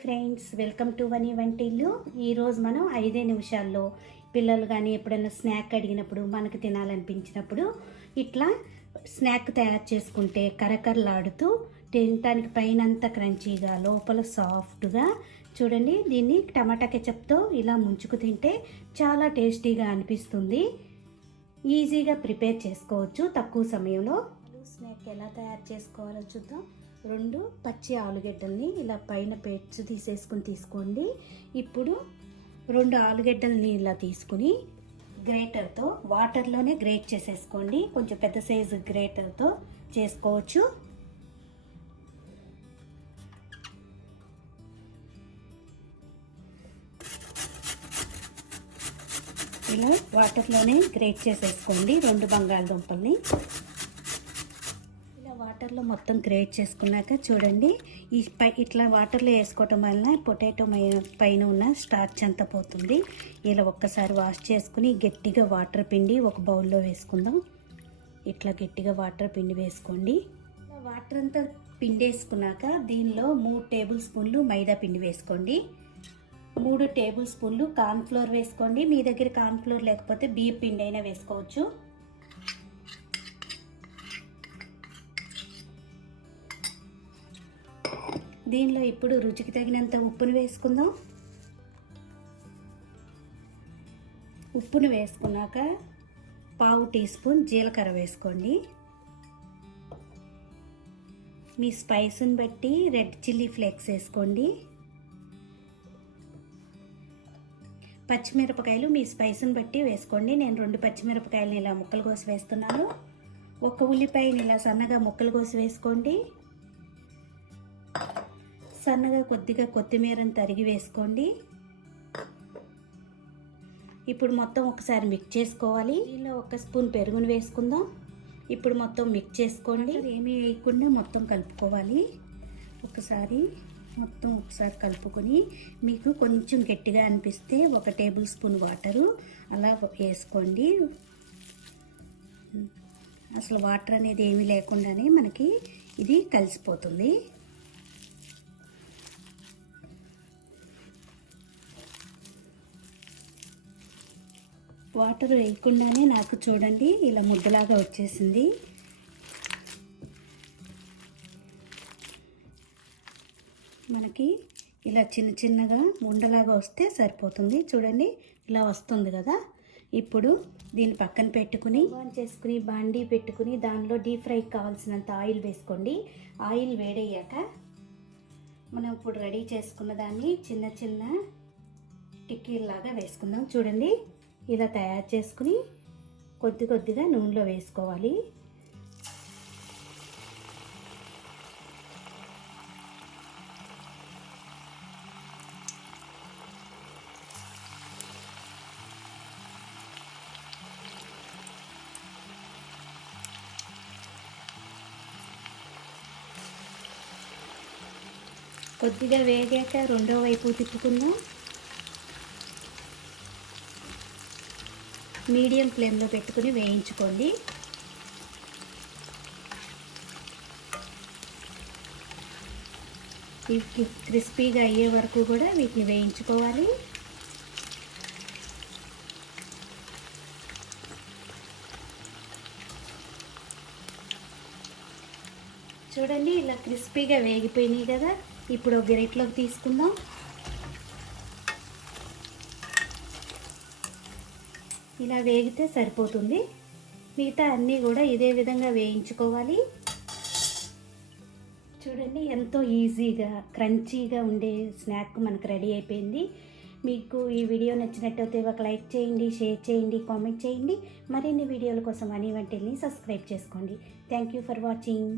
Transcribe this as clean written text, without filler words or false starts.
Friends, welcome to వని వంటిల్లు. ఈరోజు మనం 5 నిమిషాల్లో పిల్లలు కానీ ఎప్పుడైనా స్నాక్ అడిగినప్పుడు మనకు తినాలనిపించినప్పుడు ఇట్లా స్నాక్ తయారు చేసుకుంటే కరకరలాడుతూ తినటానికి పైన అంతా క్రంచీగా లోపల సాఫ్ట్గా చూడండి. దీన్ని టమాటా కెచప్తో ఇలా ముంచుకు తింటే చాలా టేస్టీగా అనిపిస్తుంది. ఈజీగా ప్రిపేర్ చేసుకోవచ్చు తక్కువ సమయంలో. స్నాక్ ఎలా తయారు చేసుకోవాలో చూద్దాం. 2 పచ్చి ఆలుగడ్డల్ని ఇలా పైన పెచ్చు తీసుకోండి. ఇప్పుడు 2 ఆలుగడ్డల్ని ఇలా తీసుకుని గ్రేటర్తో వాటర్లోనే గ్రేట్ చేసేసుకోండి. కొంచెం పెద్ద సైజు గ్రేటర్తో చేసుకోవచ్చు. ఇలా వాటర్లోనే గ్రేట్ చేసేసుకోండి 2 బంగాళదుంపల్ని. వాటర్లో మొత్తం గ్రేట్ చేసుకున్నాక చూడండి, ఇట్లా వాటర్లో వేసుకోవటం వలన పొటాటో పైన ఉన్న స్టార్చ్ అంతా పోతుంది. ఇలా ఒక్కసారి వాష్ చేసుకుని గట్టిగా వాటర్ పిండి ఒక బౌల్లో వేసుకుందాం. ఇట్లా గట్టిగా వాటర్ పిండి వేసుకోండి. వాటర్ అంతా పిండి వేసుకున్నాక దీనిలో 3 టేబుల్ స్పూన్లు మైదా పిండి వేసుకోండి. 3 టేబుల్ స్పూన్లు కార్న్ఫ్లోర్ వేసుకోండి. మీ దగ్గర కార్న్ఫ్లోర్ లేకపోతే బియ్యం పిండి అయినా వేసుకోవచ్చు. దీనిలో ఇప్పుడు రుచికి తగినంత ఉప్పును వేసుకుందాం. ఉప్పును వేసుకున్నాక 1/2 టీ స్పూన్ జీలకర్ర వేసుకోండి. మీ స్పైస్ని బట్టి రెడ్ చిల్లీ ఫ్లేక్స్ వేసుకోండి. పచ్చిమిరపకాయలు మీ స్పైస్ని బట్టి వేసుకోండి. నేను 2 పచ్చిమిరపకాయలని ఇలా ముక్కలు కోసి వేస్తున్నాను. 1 ఉల్లిపాయని ఇలా సన్నగా ముక్కలు కోసి వేసుకోండి. సన్నగా కొద్దిగా కొత్తిమీరని తరిగి వేసుకోండి. ఇప్పుడు మొత్తం ఒకసారి మిక్స్ చేసుకోవాలి. దీనిలో 1 స్పూన్ పెరుగును వేసుకుందాం. ఇప్పుడు మొత్తం మిక్స్ చేసుకోండి. ఏమీ వేయకుండా మొత్తం కలుపుకోవాలి. ఒకసారి కలుపుకొని మీకు కొంచెం గట్టిగా అనిపిస్తే 1 టేబుల్ స్పూన్ వాటరు అలా వేసుకోండి. అసలు వాటర్ అనేది ఏమీ లేకుండానే మనకి ఇది కలిసిపోతుంది. వాటర్ వేయకుండానే నాకు చూడండి ఇలా ముద్దలాగా వచ్చేసింది. మనకి ఇలా చిన్నగా ఉండలాగా వస్తే సరిపోతుంది. చూడండి ఇలా వస్తుంది కదా. ఇప్పుడు దీన్ని పక్కన పెట్టుకుని ఆన్ చేసుకుని బాండీ పెట్టుకుని దానిలో డీప్ ఫ్రైకి కావాల్సినంత ఆయిల్ వేసుకోండి. ఆయిల్ వేడయ్యాక మనం ఇప్పుడు రెడీ చేసుకున్న దాన్ని చిన్న టిక్కీలాగా వేసుకుందాం. చూడండి ఇలా తయారు చేసుకుని కొద్దిగా నూనెలో వేసుకోవాలి. కొద్దిగా వేగాక రెండో వైపు తిప్పుకుందాం. మీడియం ఫ్లేమ్లో పెట్టుకుని వేయించుకోండి. ఇవి క్రిస్పీగా అయ్యే వరకు కూడా వీటిని వేయించుకోవాలి. చూడండి ఇలా క్రిస్పీగా వేగిపోయినాయి కదా. ఇప్పుడు ఒక గరిటెలోకి తీసుకుందాం. ఇలా వేగితే సరిపోతుంది. మిగతా అన్నీ కూడా ఇదే విధంగా వేయించుకోవాలి. చూడండి ఎంతో ఈజీగా క్రంచీగా ఉండే స్నాక్ మనకు రెడీ అయిపోయింది. మీకు ఈ వీడియో నచ్చినట్టయితే ఒక లైక్ చేయండి, షేర్ చేయండి, కామెంట్ చేయండి. మరిన్ని వీడియోల కోసం వని వంటిల్ని సబ్స్క్రైబ్ చేసుకోండి. Thank you for watching.